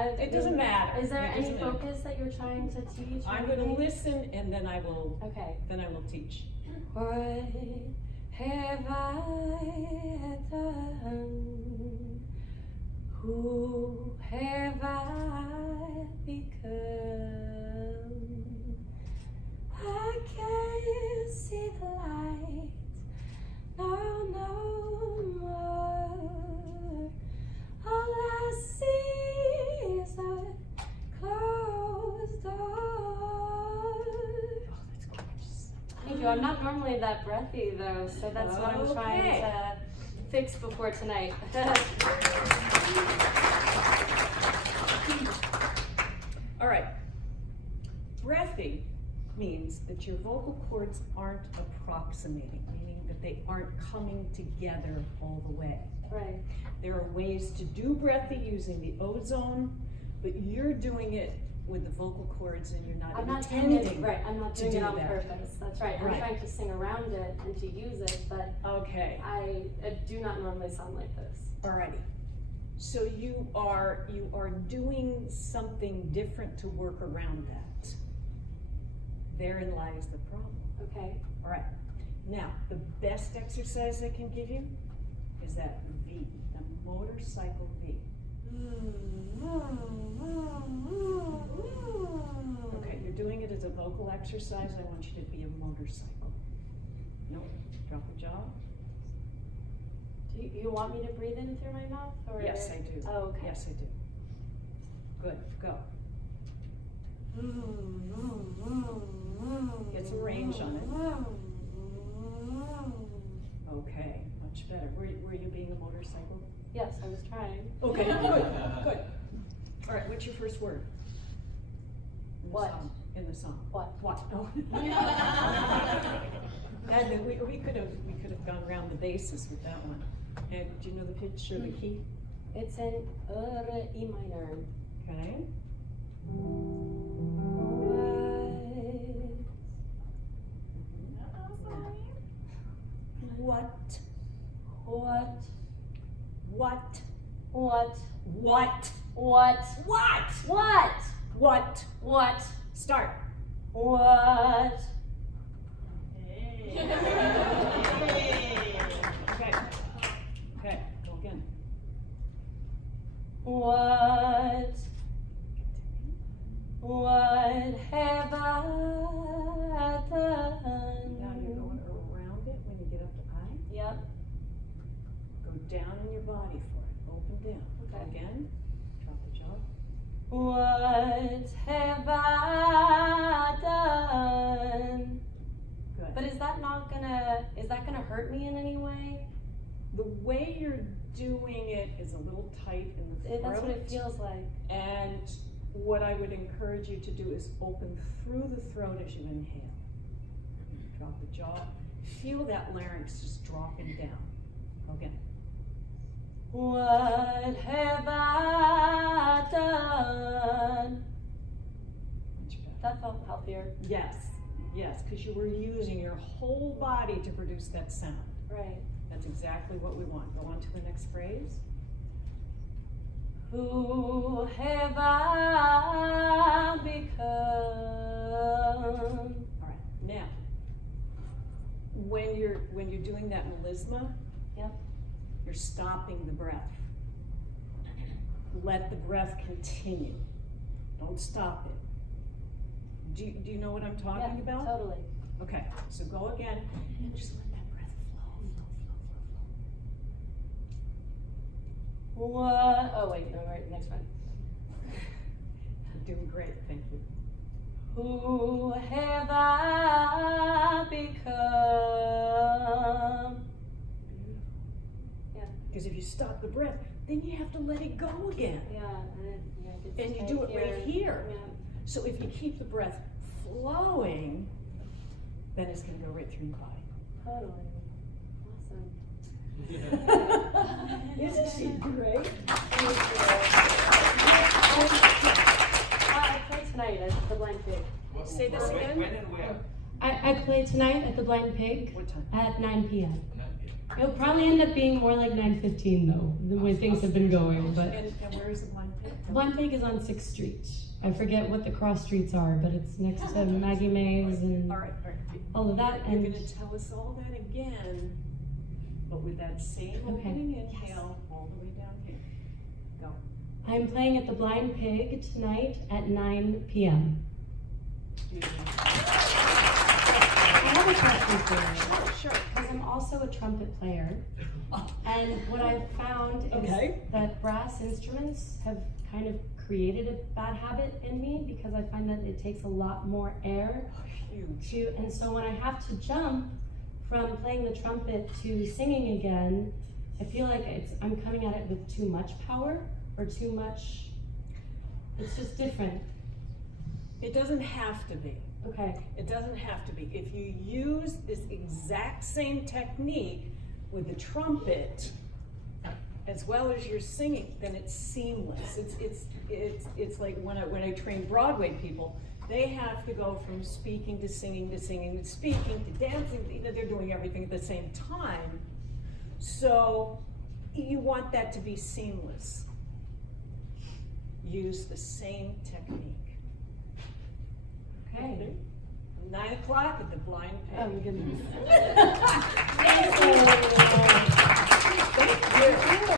It doesn't matter. Is there It any doesn't matter. focus that you're trying to teach? I'm going to listen and then I will. Okay. Then I will teach. What have I done? Who have I become? I can't see the light, no more. All I see is a closed door. That's gorgeous. Thank you. I'm not normally that breathy though, so that's what I'm trying to fix before tonight. All right. Breathy means that your vocal cords aren't approximating, meaning that they aren't coming together all the way. Right. There are ways to do breathy using the ozone, but you're doing it with the vocal cords and you're not I'm not doing intending it, right, I'm not to doing do it on that. purpose. That's right. I'm Right. trying to sing around it and to use it, but Okay. I do not normally sound like this. Alrighty. So you are doing something different to work around that. Therein lies the problem. Okay. All right. Now, the best exercise I can give you is that V, the motorcycle V. Okay, you're doing it as a vocal exercise. I want you to be a motorcycle. No, drop the jaw. Do you want me to breathe in through my mouth? Or? Yes, I do. Oh, okay. Yes, I do. Good, go. Get some range on it. Okay, much better. Were you being a motorcycle? Yes, I was trying. Okay, good, good. All right, what's your first word? In the What? Song. In the song. What? What? Oh. And we could have gone around the bases with that one. And do you know the pitch or the key? It's in E minor. Okay. What? What? What? What? What? What? What? What? What? What? Start. What? Okay. Okay, go again. What? What have I done? Now you're going around it when you get up to I. Yep. Go down in your body for it. Open down. Okay. Again. Drop the jaw. What have I done? Good. But is that gonna hurt me in any way? The way you're doing it is a little tight in the throat. That's what it feels like. And what I would encourage you to do is open through the throat as you inhale. Drop the jaw. Feel that larynx just dropping down. Again. What have I done? Much better. That felt healthier. Yes, yes, because you were using your whole body to produce that sound. Right. That's exactly what we want. Go on to the next phrase. Who have I become? All right. Now, when you're doing that melisma, Yep. you're stopping the breath. Let the breath continue. Don't stop it. Do you know what I'm talking about? Totally. Okay, so go again and just let that breath flow. What? Oh wait, no, right, next one. You're doing great, thank you. Who have I become? Beautiful. Yeah. Because if you stop the breath, then you have to let it go again. Yeah, And you do it right here. Yeah. So if you keep the breath flowing, then it's going to go right through your body. Totally. Awesome. Isn't she great? I play tonight at the Blind Pig. Say this again. When and where? I play tonight at the Blind Pig What time? at 9 p.m. It'll probably end up being more like 9:15 though, the way things have been going. But And where is the Blind Pig? Blind Pig is on 6th Street. I forget what the cross streets are, but it's next to Maggie Mae's and All right. all of that. You're And going to tell us all that again, but with that same opening inhale all the way down here. Go. I'm playing at the Blind Pig tonight at 9 p.m. Beautiful. I have a question for you. Sure. Because I'm also a trumpet player. And what I've found is Okay. that brass instruments have kind of created a bad habit in me because I find that it takes a lot more air Huge. and so when I have to jump from playing the trumpet to singing again, I feel like I'm coming at it with too much power or too much, it's just different. It doesn't have to be. Okay. It doesn't have to be. If you use this exact same technique with the trumpet as well as your singing, then it's seamless. It's like when I train Broadway people, they have to go from speaking to singing to singing to speaking to dancing. They're doing everything at the same time. So you want that to be seamless. Use the same technique. Okay. 9 o'clock at the Blind Pig. Oh, goodness. Thank you.